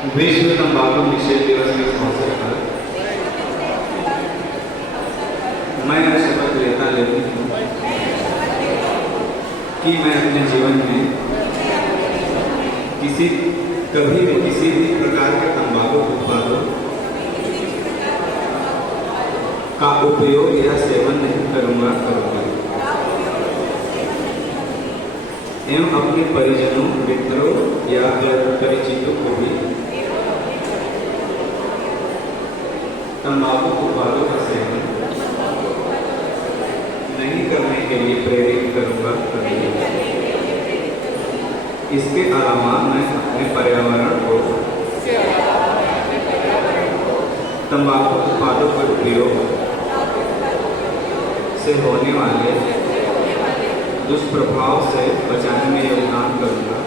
विश्व तंबाकू निषेध दिवस के अवसर पर मैं यह शपथ लेती हूँ कि मैं अपने जीवन में कभी भी किसी भी प्रकार के तंबाकू उत्पादों का उपयोग या सेवन नहीं करूँगा एवं अपने परिजनों, मित्रों या परिचितों को भी तंबाकू उत्पादों का सेवन नहीं करने के लिए प्रेरित करूँगा। इसके अलावा मैं अपने पर्यावरण को तंबाकू उत्पादों के उपयोग से होने वाले दुष्प्रभाव से बचाने में योगदान करूँगा।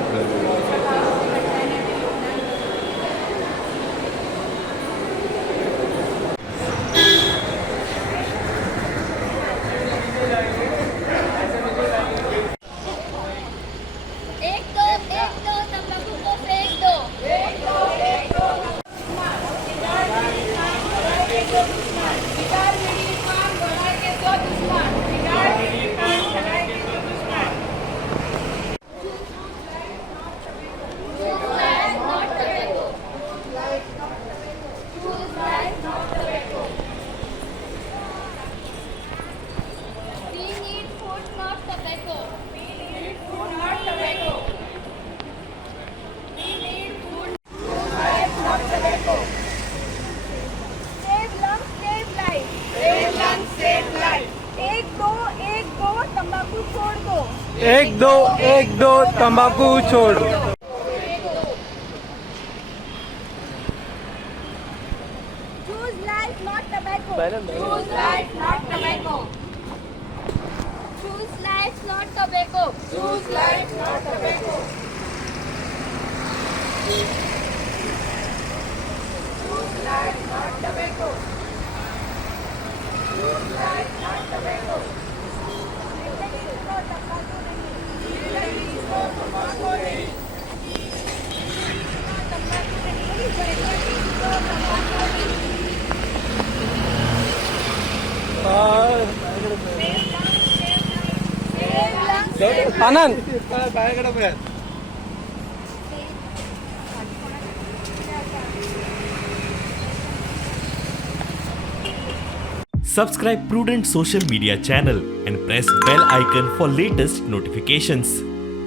एक दो तंबाकू छोड़ दो। Choose life, not tobacco. Choose life, not tobacco. Choose life, not tobacco. Choose life, not tobacco. Choose life, not tobacco. Choose life, not tobacco. Anand Subscribe Prudent social media channel and press bell icon for latest notifications.